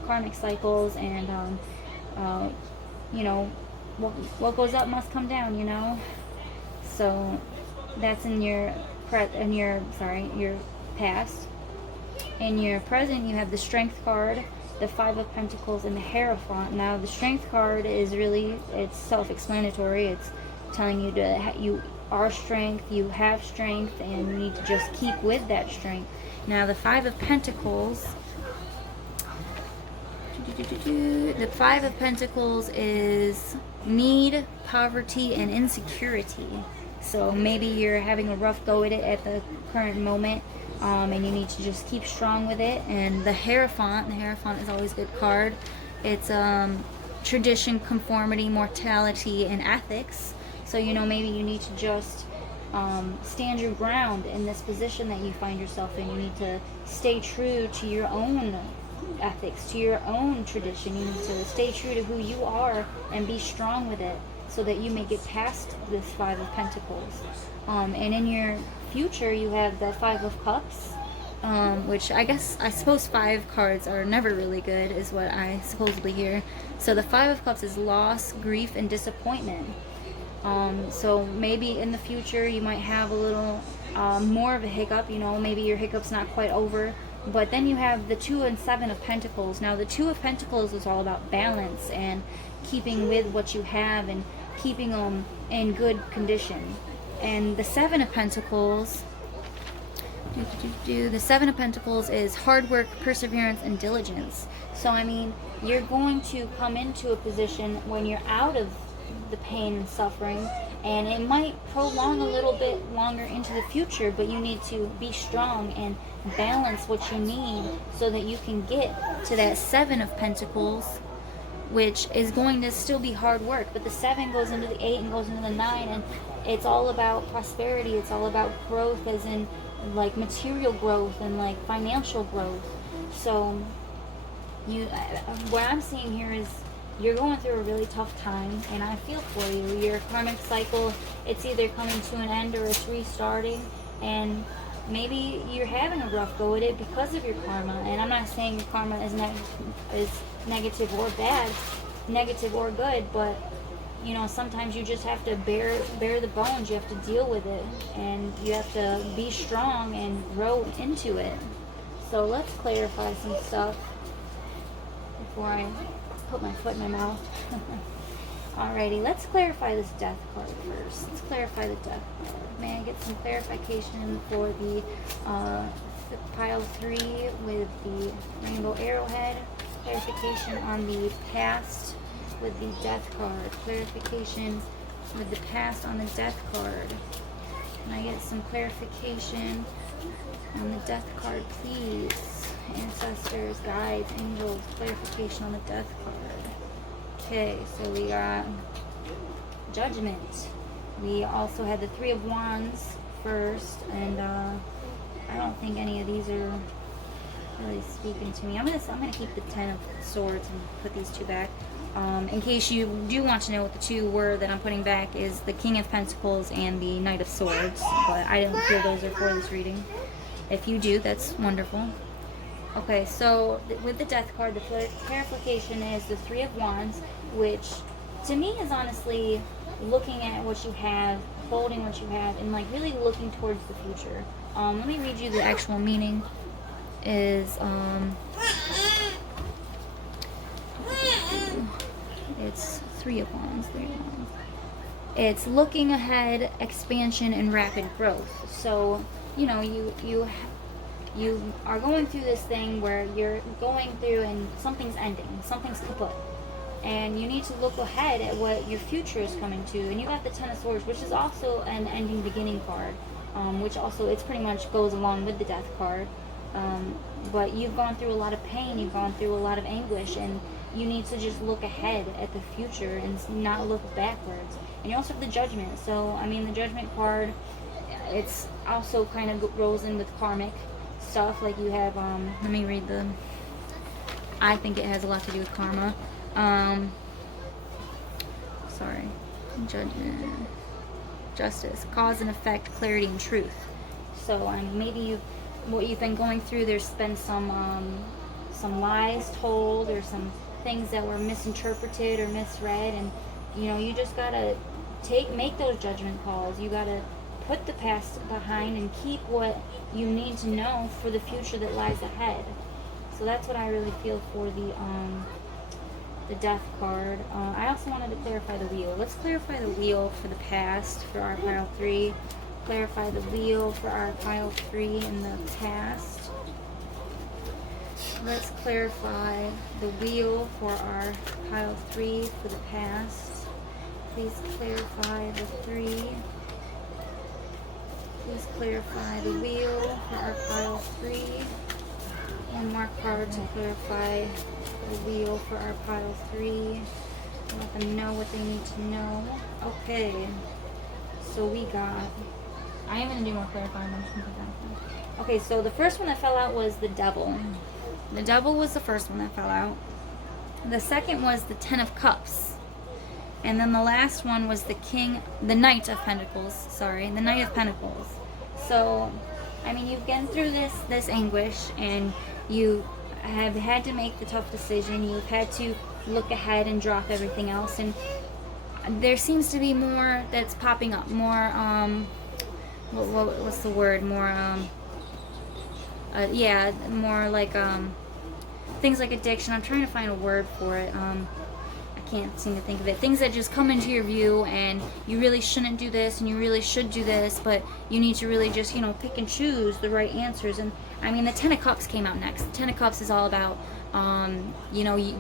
karmic cycles, and you know, what goes up must come down. You know. So that's in your your past. In your present, you have the Strength card, the Five of Pentacles, and the Hierophant. Now, the Strength card is really, it's self-explanatory. It's telling you to you are strength, you have strength, and you need to just keep with that strength. Now, the Five of Pentacles, the Five of Pentacles is need, poverty, and insecurity. So maybe you're having a rough go at it at the current moment, and you need to just keep strong with it. And the Hierophant is always a good card. It's tradition, conformity, mortality, and ethics. So, you know, maybe you need to just stand your ground in this position that you find yourself in. You need to stay true to your own ethics, to your own tradition. You need to stay true to who you are and be strong with it, so that you may get past this Five of Pentacles. And in your future, you have the Five of Cups, which I suppose 5 cards are never really good, is what I supposedly hear. So the Five of Cups is loss, grief, and disappointment. So maybe in the future, you might have a little more of a hiccup, you know, maybe your hiccup's not quite over. But then you have the Two and Seven of Pentacles. Now, the Two of Pentacles is all about balance and keeping with what you have and keeping them in good condition. And the Seven of Pentacles, the Seven of Pentacles is hard work, perseverance, and diligence. So, I mean, you're going to come into a position when you're out of the pain and suffering, and it might prolong a little bit longer into the future, but you need to be strong and balance what you need so that you can get to that Seven of Pentacles, which is going to still be hard work. But the 7 goes into the 8 and goes into the 9, and it's all about prosperity. It's all about growth, as in like material growth and like financial growth. So what I'm seeing here is you're going through a really tough time, and I feel for you. Your karmic cycle, it's either coming to an end or it's restarting, and maybe you're having a rough go at it because of your karma. And I'm not saying your karma is negative or bad, negative or good, but you know, sometimes you just have to bear the bones. You have to deal with it, and you have to be strong and grow into it. So let's clarify some stuff before I put my foot in my mouth. Alrighty, let's clarify this Death card first. Let's clarify the Death card. May I get some clarification for the pile 3 with the rainbow arrowhead? Clarification on the past with the Death card. Clarification with the past on the Death card. Can I get some clarification on the Death card, please? Ancestors, guides, angels, clarification on the Death card. Okay, so we got Judgment. We also had the Three of Wands first, and I don't think any of these are really speaking to me. I'm gonna keep the 10 of Swords and put these 2 back. In case you do want to know what the 2 were that I'm putting back, is the King of Pentacles and the Knight of Swords, but I don't feel those are for this reading. If you do, that's wonderful. Okay, so with the Death card, the clarification is the Three of Wands, which to me is honestly looking at what you have, holding what you have, and like really looking towards the future. Let me read you the actual meaning. Is it's Three of Wands. It's looking ahead, expansion, and rapid growth. So you know, you are going through this thing where you're going through and something's ending, something's kaput, and you need to look ahead at what your future is coming to. And you got the Ten of Swords, which is also an ending beginning card, which also it's pretty much goes along with the Death card. But you've gone through a lot of pain, you've gone through a lot of anguish, and you need to just look ahead at the future and not look backwards. And you also have the Judgment. So I mean, the Judgment card, it's also kind of goes in with karmic stuff. Like you have let me read I think it has a lot to do with karma. sorry. Judgment. Justice. Cause and effect, clarity and truth. So maybe what you've been going through, there's been some lies told, or some things that were misinterpreted or misread, and you just gotta make those judgment calls. You gotta put the past behind and keep what you need to know for the future that lies ahead. So that's what I really feel for the death card. I also wanted to clarify the wheel. Let's clarify the wheel for the past for our pile 3. Clarify the wheel for our pile 3 in the past. Let's clarify the wheel for our pile 3 for the past. Please clarify the 3. Please clarify the wheel for our pile 3. One more card to clarify the wheel for our pile 3. Let them know what they need to know. Okay. So we got... I am going to do more clarifying. Okay, so the first one that fell out was the devil. The devil was the first one that fell out. The second was the 10 of Cups. And then the last one was the Knight of Pentacles. Sorry, the Knight of Pentacles. So, you've been through this anguish, and you have had to make the tough decision. You've had to look ahead and drop everything else. And there seems to be more that's popping up. More, what's the word? More, more like, things like addiction. I'm trying to find a word for it. I can't seem to think of it. Things that just come into your view, and you really shouldn't do this, and you really should do this, but you need to really just, pick and choose the right answers. And the 10 of Cups came out next. The 10 of Cups is all about,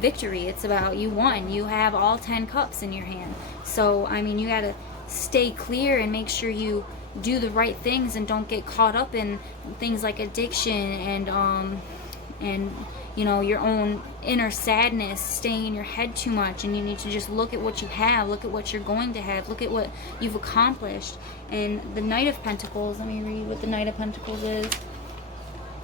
victory. It's about you won. You have all 10 cups in your hand. So, you gotta stay clear and make sure you do the right things and don't get caught up in things like addiction and your own inner sadness staying in your head too much. And you need to just look at what you have, look at what you're going to have, look at what you've accomplished. And the Knight of Pentacles, let me read what the Knight of Pentacles is.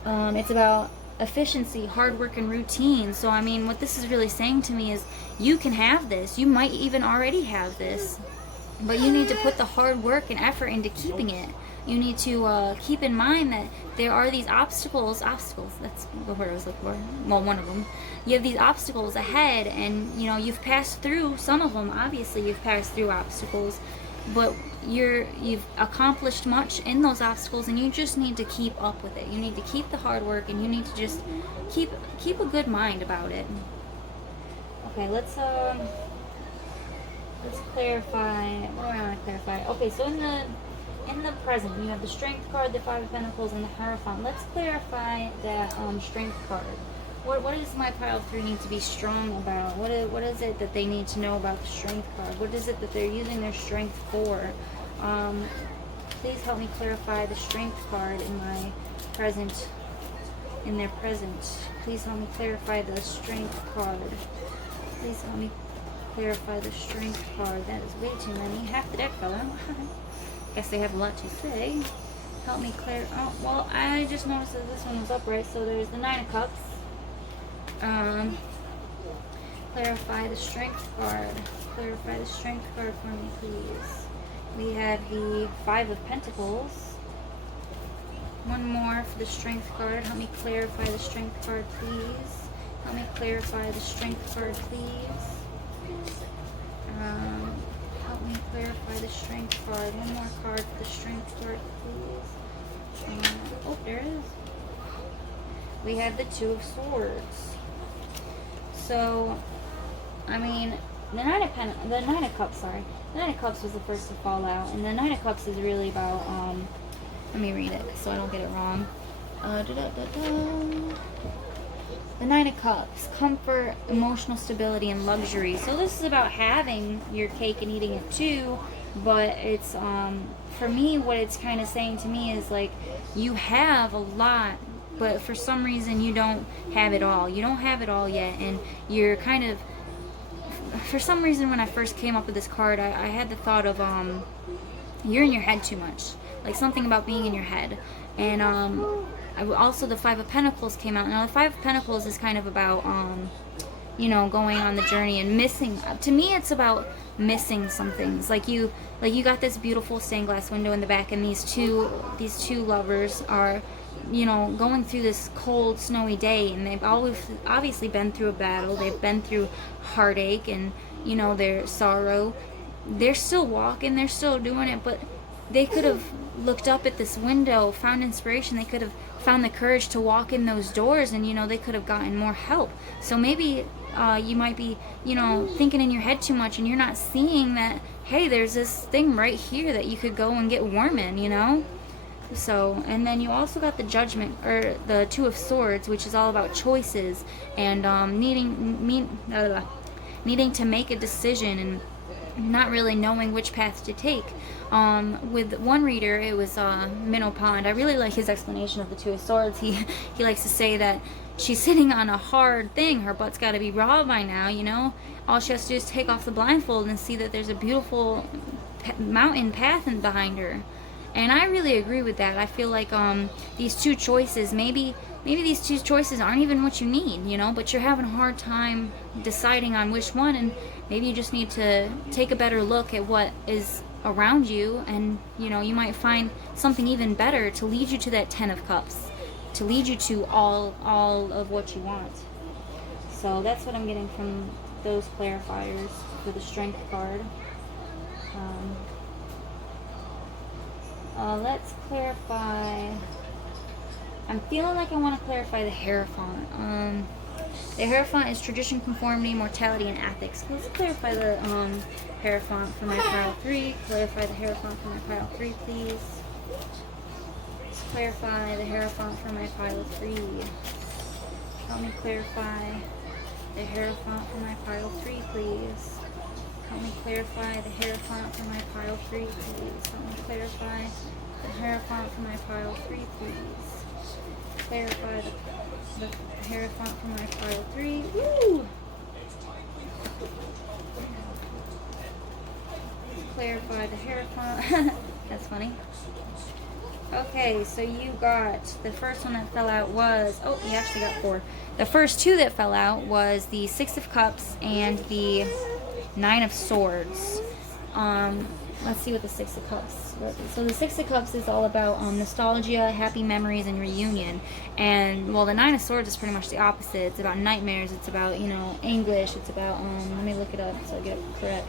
It's about efficiency, hard work, and routine. So what this is really saying to me is you can have this. You might even already have this, but you need to put the hard work and effort into keeping it. You need to keep in mind that there are these obstacles, that's the word I was looking for, well, one of them. You have these obstacles ahead, and you've passed through some of them. Obviously you've passed through obstacles, but you've accomplished much in those obstacles, and you just need to keep up with it. You need to keep the hard work, and you need to just keep a good mind about it. Okay, let's clarify. What do I want to clarify? Okay, so in the present, you have the Strength card, the 5 of Pentacles, and the Hierophant. Let's clarify that Strength card. What does my pile 3 need to be strong about? What is it that they need to know about the Strength card? What is it that they're using their strength for? Please help me clarify the Strength card in my present. In their present. Please help me clarify the Strength card. Please help me clarify the Strength card. That is way too many. Half the deck fell out. Guess they have a lot to say. Help me clear. Oh, well, I just noticed that this one was upright. So there's the 9 of Cups. Clarify the Strength card. Clarify the Strength card for me, please. We have the 5 of Pentacles. One more for the Strength card. Help me clarify the Strength card, please. Help me clarify the Strength card, please. Help me clarify the Strength card. One more card for the Strength card, please. Oh, there it is. We have the 2 of Swords. So, the 9 of Cups, sorry. The 9 of Cups was the first to fall out. And the 9 of Cups is really about, let me read it so I don't get it wrong. The 9 of Cups, comfort, emotional stability, and luxury. So this is about having your cake and eating it too, but it's, for me, what it's kind of saying to me is like, you have a lot, but for some reason you don't have it all. You don't have it all yet, and you're kind of, for some reason when I first came up with this card, I had the thought of, you're in your head too much. Like something about being in your head. And, also the 5 of Pentacles came out. Now the 5 of Pentacles is kind of about, going on the journey and missing. To me, it's about missing some things. Like you got this beautiful stained glass window in the back, and these two lovers are, you know, going through this cold, snowy day, and they've always obviously been through a battle. They've been through heartache and, you know, their sorrow. They're still walking, they're still doing it, but they could have looked up at this window, found inspiration. They could have found the courage to walk in those doors, and, you know, they could have gotten more help. So maybe you might be, you know, thinking in your head too much, and you're not seeing that, hey, there's this thing right here that you could go and get warm in, you know? So, and then you also got the Judgment, or the Two of Swords, which is all about choices and needing to make a decision and not really knowing which path to take. With one reader, it was Minnow Pond. I really like his explanation of the Two of Swords. He likes to say that she's sitting on a hard thing. Her butt's got to be raw by now, you know? All she has to do is take off the blindfold and see that there's a beautiful mountain path behind her. And I really agree with that. I feel like these two choices, maybe these two choices aren't even what you need, you know, but you're having a hard time deciding on which one, and maybe you just need to take a better look at what is around you, and, you know, you might find something even better to lead you to that Ten of Cups, to lead you to all of what you want. So that's what I'm getting from those clarifiers for the Strength card. Let's clarify. I'm feeling like I want to clarify the Hierophant. The Hierophant is tradition, conformity, mortality, and ethics. Let's clarify the Hierophant for my pile 3. Clarify the Hierophant for my pile 3, please. Let's clarify the Hierophant for my pile 3. Help me clarify the Hierophant for my pile 3, please. Help me clarify the Hierophant for my pile 3, please. Help me clarify the Hierophant for my pile 3, please. Clarify the Hierophant for my pile 3. Woo! Clarify the Hierophant. That's funny. Okay, so you got, the first one that fell out was, oh, you actually got 4. The first 2 that fell out was the Six of Cups and the Nine of Swords. Let's see what the Six of Cups. So the Six of Cups is all about nostalgia, happy memories, and reunion. And, well, the Nine of Swords is pretty much the opposite. It's about nightmares. It's about, you know, anguish. It's about, let me look it up so I get it correct.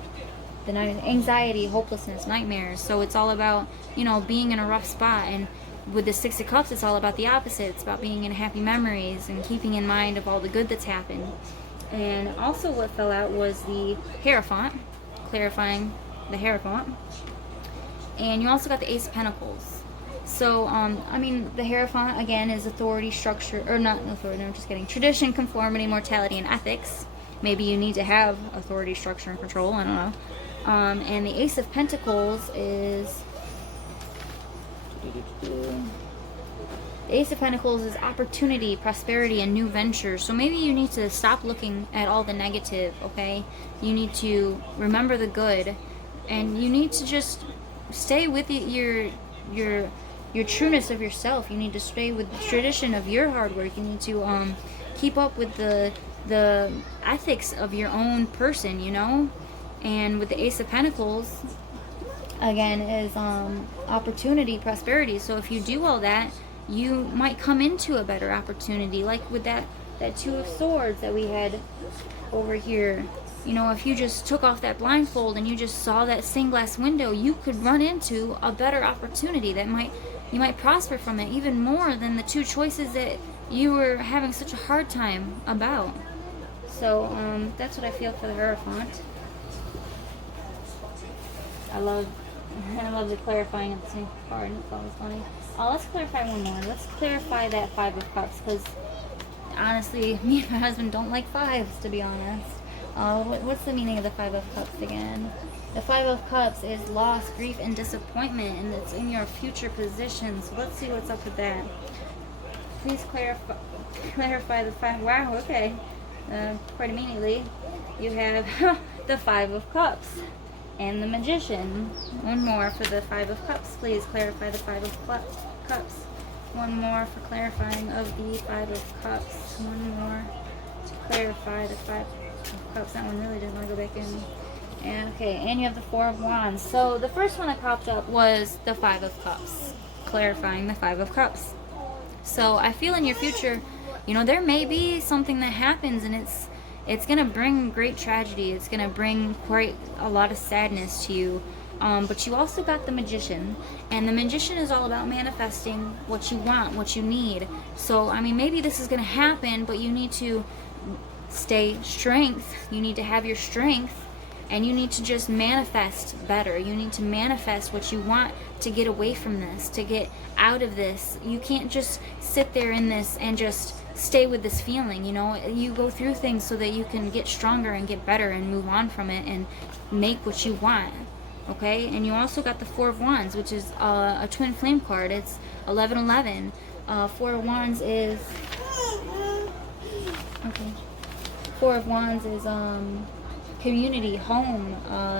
The Nine of anxiety, hopelessness, nightmares. So it's all about, you know, being in a rough spot. And with the Six of Cups, it's all about the opposite. It's about being in happy memories and keeping in mind of all the good that's happened. And also what fell out was the Hierophant, clarifying the Hierophant. And you also got the Ace of Pentacles. So, I mean, the Hierophant, again, is authority, structure, or not authority, no, I'm just kidding. Tradition, conformity, mortality, and ethics. Maybe you need to have authority, structure, and control, I don't know. And the Ace of Pentacles is... The Ace of Pentacles is opportunity, prosperity, and new ventures. So maybe you need to stop looking at all the negative, okay? You need to remember the good, and you need to just stay with your trueness of yourself. You need to stay with the tradition of your hard work. You need to keep up with the ethics of your own person, you know? And with the Ace of Pentacles, again, is opportunity, prosperity. So if you do all that, you might come into a better opportunity, like with that Two of Swords that we had over here. You know, if you just took off that blindfold and you just saw that stained glass window, you could run into a better opportunity that you might prosper from it even more than the 2 choices that you were having such a hard time about. So that's what I feel for the Hierophant. I love the clarifying at the same card. It's always funny. Let's clarify one more. Let's clarify that Five of Cups, because honestly, me and my husband don't like fives, to be honest. What's the meaning of the Five of Cups again? The Five of Cups is loss, grief, and disappointment, and it's in your future position. So let's see what's up with that. Please clarify the five. Wow, okay. Quite immediately, you have the Five of Cups and the Magician. One more for the Five of Cups. Please clarify the Five of Cups. One more for clarifying of the Five of Cups. One more to clarify the Five of Cups. That one really didn't want to go back in. And okay, and you have the Four of Wands. So the first one that popped up was the Five of Cups, clarifying the Five of Cups. So I feel in your future, you know, there may be something that happens, and it's gonna bring great tragedy. It's gonna bring quite a lot of sadness to you. But you also got the Magician, and the Magician is all about manifesting what you want, what you need. So I mean, maybe this is gonna happen, but you need to stay strength. You need to have your strength, and you need to just manifest better. You need to manifest what you want to get away from this, to get out of this. You can't just sit there in this and just stay with this feeling, you know. You go through things so that you can get stronger and get better and move on from it and make what you want. Okay, and you also got the Four of Wands, which is a twin flame card. It's 1111. Four of Wands is okay. Four of Wands is community, home,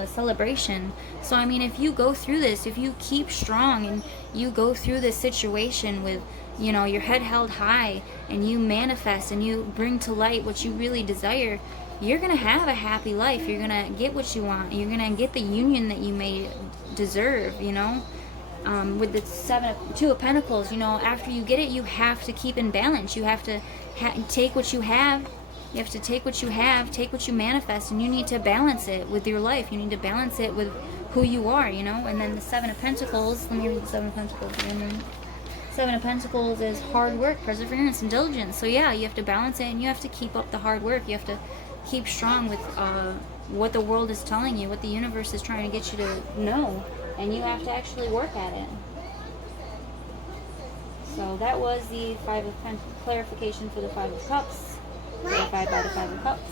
celebration. So I mean, if you go through this, if you keep strong and you go through this situation with, you know, your head held high, and you manifest and you bring to light what you really desire, you're gonna have a happy life. You're gonna get what you want. You're gonna get the union that you may deserve, you know. With the Two of Pentacles, you know, after you get it, you have to keep in balance. You have to take what you have. You have to take what you have, take what you manifest, and you need to balance it with your life. You need to balance it with who you are, you know. And then the Seven of Pentacles, let me read the Seven of Pentacles again. Seven of Pentacles is hard work, perseverance, and diligence. So yeah, you have to balance it, and you have to keep up the hard work. You have to keep strong with what the world is telling you, what the universe is trying to get you to know, and you have to actually work at it. So that was the Five of clarification for the Five of Cups, clarified by the Five of Cups.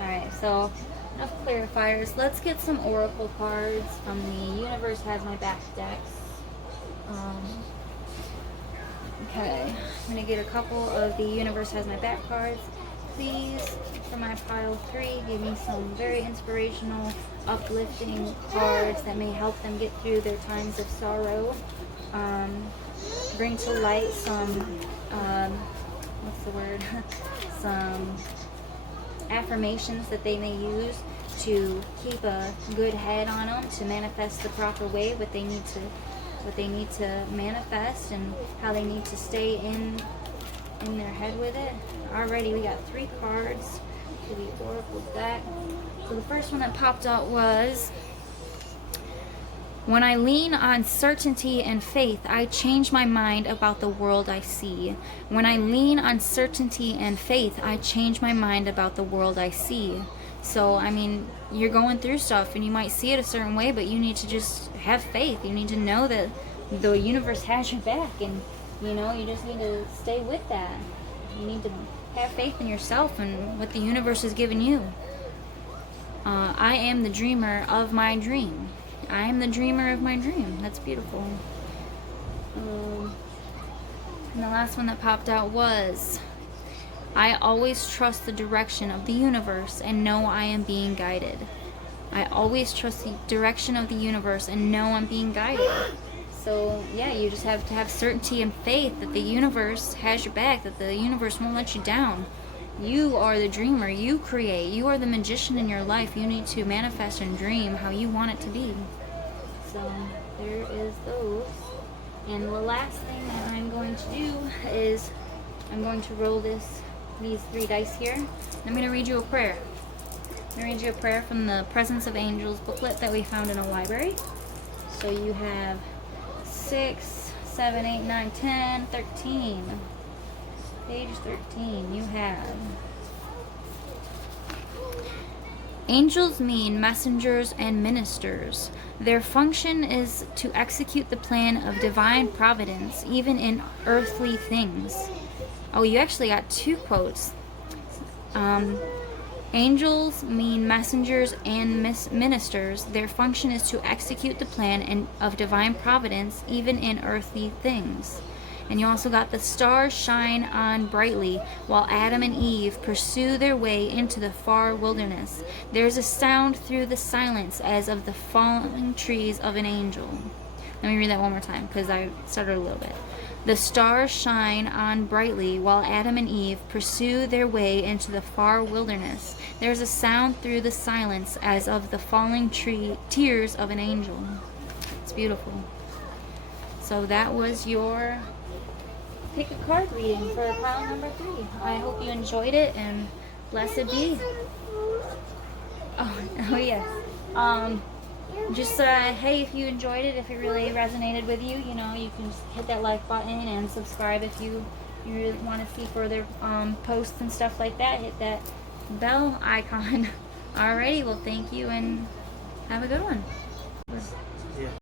Alright, so enough clarifiers. Let's get some oracle cards from the Universe Has My Back decks. Okay, I'm going to get a couple of the Universe Has My Back cards. Please, for my pile 3, give me some very inspirational, uplifting cards that may help them get through their times of sorrow. Bring to light some, what's the word? Some affirmations that they may use to keep a good head on them, to manifest the proper way what they need to manifest, and how they need to stay in their head with it. Alrighty, we got 3 cards to the oracle deck. So the first one that popped out was, when I lean on certainty and faith, I change my mind about the world I see. When I lean on certainty and faith, I change my mind about the world I see. So, I mean, you're going through stuff and you might see it a certain way, but you need to just have faith. You need to know that the universe has your back, and, you know, you just need to stay with that. You need to have faith in yourself and what the universe has given you. I am the dreamer of my dream. I am the dreamer of my dream. That's beautiful. And the last one that popped out was, I always trust the direction of the universe and know I am being guided. I always trust the direction of the universe and know I'm being guided. So yeah, you just have to have certainty and faith that the universe has your back, that the universe won't let you down. You are the dreamer. You create. You are the magician in your life. You need to manifest and dream how you want it to be. So there is those. And the last thing that I'm going to do is I'm going to roll these 3 dice here. I'm going to read you a prayer. I'm going to read you a prayer from the Presence of Angels booklet that we found in a library. So you have 6, 7, 8, 9, 10, 13. Page 13, you have, angels mean messengers and ministers. Their function is to execute the plan of divine providence, even in earthly things. Oh, you actually got 2 quotes. Angels mean messengers and ministers. Their function is to execute the plan of divine providence, even in earthly things. And you also got, the stars shine on brightly while Adam and Eve pursue their way into the far wilderness. There's a sound through the silence as of the falling trees of an angel. Let me read that one more time because I stuttered a little bit. The stars shine on brightly while Adam and Eve pursue their way into the far wilderness. There's a sound through the silence as of the falling tears of an angel. It's beautiful. So that was your pick a card reading for pile number 3. I hope you enjoyed it and blessed be. Oh yes. Just hey, if you enjoyed it, if it really resonated with you, you know, you can just hit that like button and subscribe if you really want to see further posts and stuff like that. Hit that bell icon. Alrighty, well thank you and have a good one. Yeah.